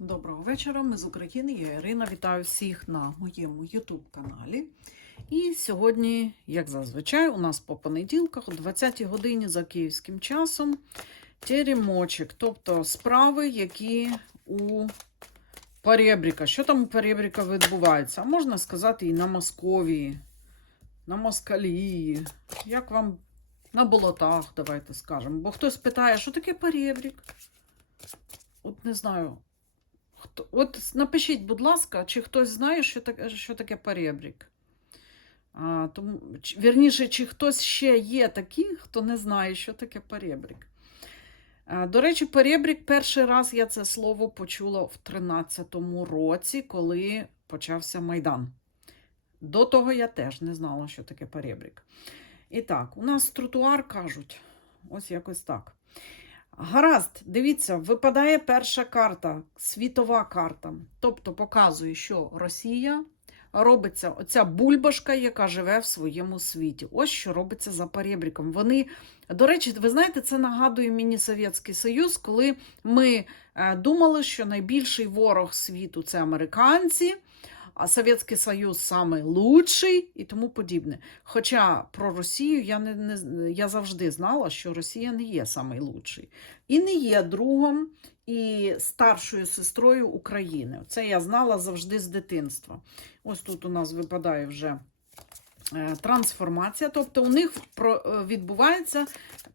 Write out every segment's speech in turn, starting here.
Доброго вечора, ми з України. Я Ірина. Вітаю всіх на моєму YouTube каналі. І сьогодні, як зазвичай, у нас по понеділках, о 20-й годині за київським часом, теремочок, тобто справи, які у Перебріка. Що там у Перебріка відбувається? Можна сказати, і на Московії, на Москалії, як вам на болотах, давайте скажемо. Бо хтось питає, що таке Перебрік? От не знаю. От напишіть, будь ласка, чи хтось знає, що таке, що таке перебрік. А, тому, вірніше, чи хтось ще є такі, хто не знає, що таке перебрік. До речі, перебрік перший раз я це слово почула в 13-му році, коли почався Майдан. До того я теж не знала, що таке перебрік. І так, у нас тротуар кажуть, ось якось так. Гаразд, дивіться, випадає перша карта, світова карта. Тобто показує, що Росія робиться оця бульбашка, яка живе в своєму світі. Ось що робиться за перебріком. Вони, до речі, ви знаєте, це нагадує мені Совєтський Союз, коли ми е, думали, що найбільший ворог світу це американці. А Совєтський Союз саме лучший і тому подібне. Хоча про Росію я не, не я завжди знала, що Росія не є самий лучший і не є другом і старшою сестрою України. Це я знала завжди з дитинства. Ось тут у нас випадає вже е, трансформація, тобто у них е, відбувається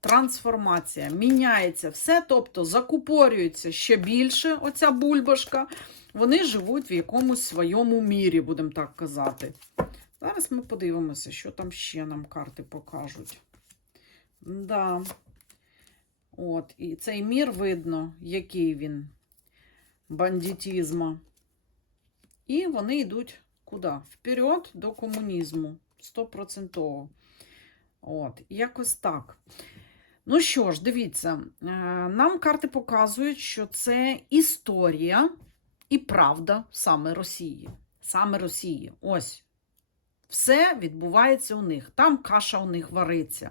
трансформація, міняється все, тобто закупорюється ще більше оця бульбашка. Вони живуть в якомусь своєму мірі, будемо так казати. Зараз ми подивимося, що там ще нам карти покажуть. Да. От, і цей мір видно, який він бандитізма. І вони йдуть куди? Вперед до комунізму. Стопроцентово. От, якось так. Ну що ж, дивіться, е, нам карти показують, що це історія і правда саме Росії. Саме Росії. Ось. Все відбувається у них. Там каша у них вариться.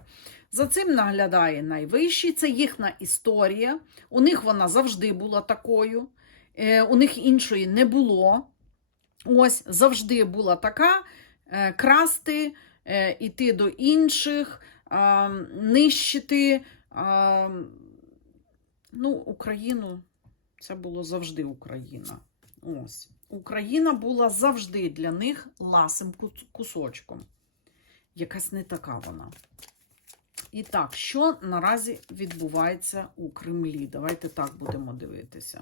За цим наглядає найвищий. Це їхня історія. У них вона завжди була такою. Е, у них іншої не було. Ось завжди була така: е, красти, е, іти до інших, нищити. Ну, Україну це було завжди Україна. Ось. Україна була завжди для них ласим кусочком. Якась не така вона. І так, що наразі відбувається у Кремлі? Давайте так будемо дивитися.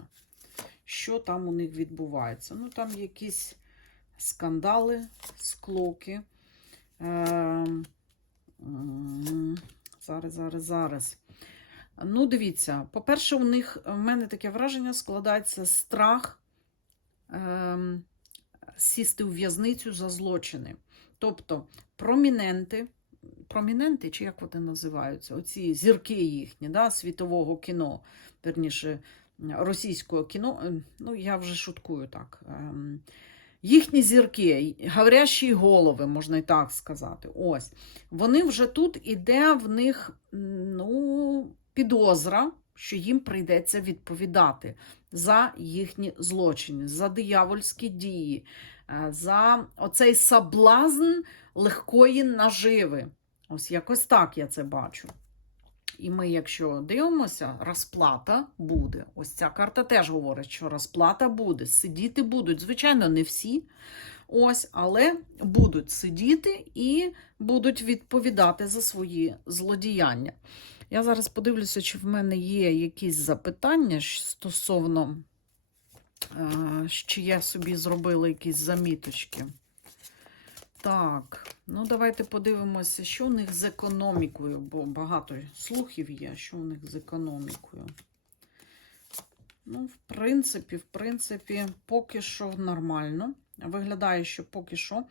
Що там у них відбувається? Ну, там якісь скандали, склоки. М, Зараз, зараз, зараз. Ну, дивіться, по-перше, у них в мене таке враження складається страх сісти у в'язницю за злочини. Тобто проміненти, проміненти, чи як вони називаються, оці зірки їхні, да, світового кіно, верніше, російського кіно, е, ну я вже шуткую так. ем, Їхні зірки, говорящі голови, можна і так сказати. Ось. Вони вже тут іде в них ну, підозра, що їм прийдеться відповідати за їхні злочини, за диявольські дії, е, за оцей соблазн легкої наживи. Ось якось так я це бачу. І ми, якщо дивимося, розплата буде. Ось ця карта теж говорить, що розплата буде. Сидіти будуть. Звичайно, не всі. Ось, але будуть сидіти і будуть відповідати за свої злодіяння. Я зараз подивлюся, чи в мене є якісь запитання стосовно, е, чи я собі зробила якісь заміточки. Так, ну давайте подивимося, що у них з економікою, бо багато слухів є, що у них з економікою. Ну, в принципі, в принципі, поки що нормально. Виглядає, що поки що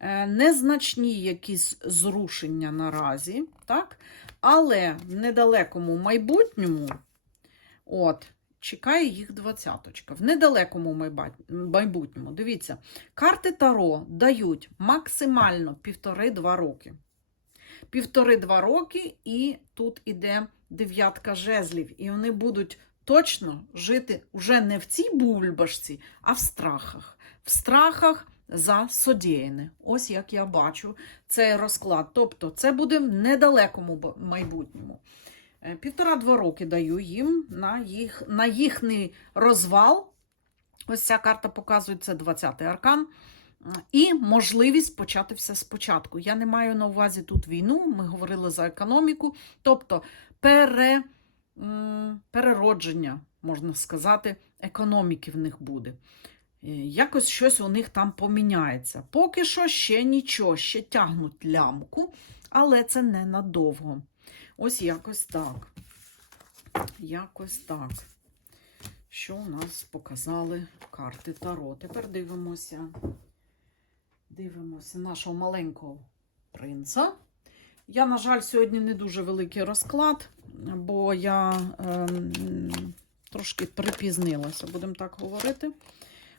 Е, незначні якісь зрушення наразі, так? Але в недалекому майбутньому, от, чекає їх двадцяточка. В недалекому майбутньому. Дивіться, карти Таро дають максимально півтори-два роки. Півтори-два роки, і тут іде дев'ятка жезлів, і вони будуть точно жити вже не в цій бульбашці, а в страхах. В страхах за содіяне. Ось як я бачу цей розклад. Тобто, це буде в недалекому майбутньому. Е, Півтора-два роки даю їм на, їх, на їхній розвал. Ось ця карта показує це 20-й аркан. І можливість почати все спочатку. Я не маю на увазі тут війну, ми говорили за економіку, тобто пере, переродження, можна сказати, економіки в них буде. Е, Якось щось у них там поміняється. Поки що ще нічого, ще тягнуть лямку, але це ненадовго. Ось якось так. Якось так. Що у нас показали карти Таро? Тепер дивимося. Дивимося нашого маленького принца. Я, на жаль, сьогодні не дуже великий розклад, бо я ем, трошки припізнилася, будемо так говорити.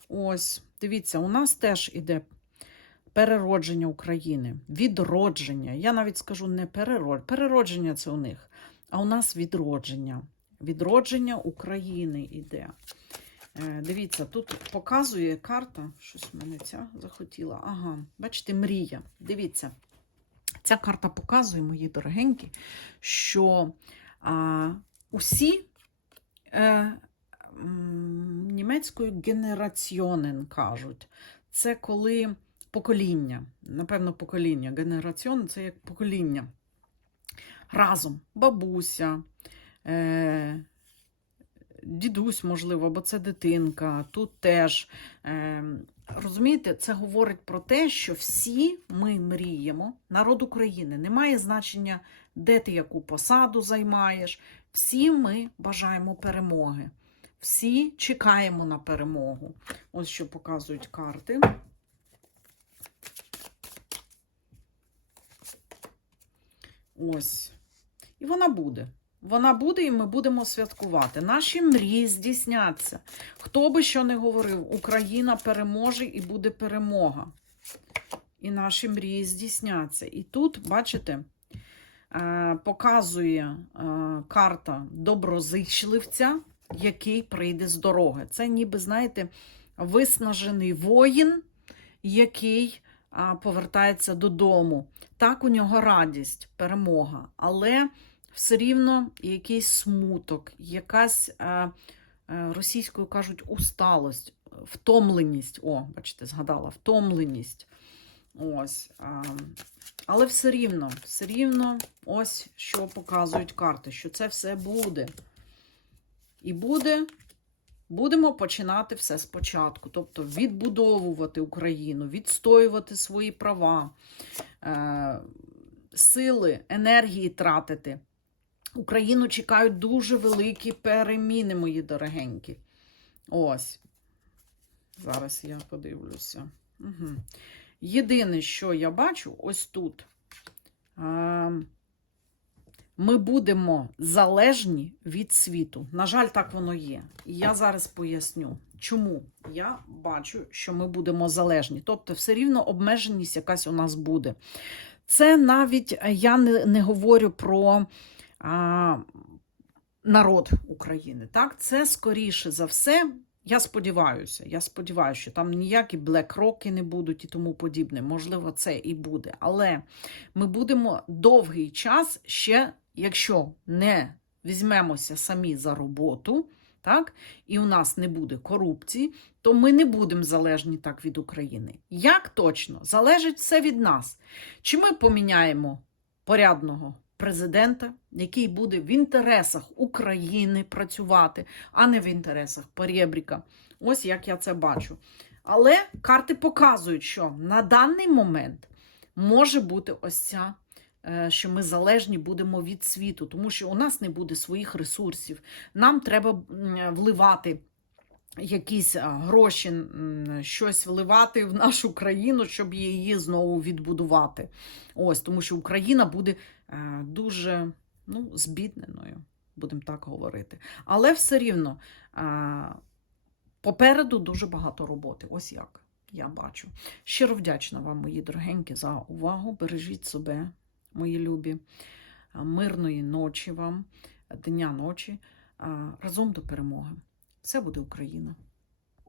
Ось, дивіться, у нас теж іде переродження України, відродження. Я навіть скажу не переродження. Переродження це у них, а у нас відродження. Відродження України іде. Е, Дивіться, тут показує карта. Щось в мене ця захотіла. Ага, бачите, мрія. Дивіться. Ця карта показує, мої дорогенькі, що а, усі е, німецькою генераціонен кажуть. Це коли покоління, напевно, покоління. Генераціон це як покоління. Разом бабуся, е, дідусь, можливо, бо це дитинка, тут теж. Е, розумієте, це говорить про те, що всі ми мріємо, народ України, не має значення, де ти яку посаду займаєш. Всі ми бажаємо перемоги. Всі чекаємо на перемогу. Ось що показують карти. Ось. І вона буде. Вона буде, і ми будемо святкувати. Наші мрії здійсняться. Хто би що не говорив, Україна переможе і буде перемога. І наші мрії здійсняться. І тут, бачите, е, показує е, карта доброзичливця, який прийде з дороги. Це ніби, знаєте, виснажений воїн, який повертається додому. Так, у нього радість, перемога, але все рівно якийсь смуток, якась е, е, російською кажуть усталость, втомленість. О, бачите, згадала, втомленість. Ось. А, але все рівно, все рівно, ось що показують карти, що це все буде. І буде, будемо починати все спочатку. Тобто відбудовувати Україну, відстоювати свої права, е, сили, енергії тратити. Україну чекають дуже великі переміни, мої дорогенькі. Ось. Зараз я подивлюся. Угу. Єдине, що я бачу, ось тут. Ми будемо залежні від світу. На жаль, так воно є. І я зараз поясню, чому я бачу, що ми будемо залежні. Тобто, все рівно обмеженість якась у нас буде. Це навіть я не, не говорю про а, народ України. Так? Це скоріше за все. Я сподіваюся, я сподіваюся, що там ніякі блекроки не будуть і тому подібне. Можливо, це і буде. Але ми будемо довгий час ще, якщо не візьмемося самі за роботу, так, і у нас не буде корупції, то ми не будемо залежні так від України. Як точно? Залежить все від нас. Чи ми поміняємо порядного президента, який буде в інтересах України працювати, а не в інтересах Перебріка. Ось як я це бачу. Але карти показують, що на даний момент може бути ось ця, е, що ми залежні будемо від світу, тому що у нас не буде своїх ресурсів. Нам треба вливати. Якісь гроші, щось вливати в нашу країну, щоб її знову відбудувати. Ось, тому що Україна буде е, дуже ну, збідненою, будемо так говорити. Але все рівно е, попереду дуже багато роботи. Ось як я бачу. Щиро вдячна вам, мої дорогенькі, за увагу. Бережіть себе, мої любі. Е, Мирної ночі вам, дня ночі. разом до перемоги. Все буде Україна!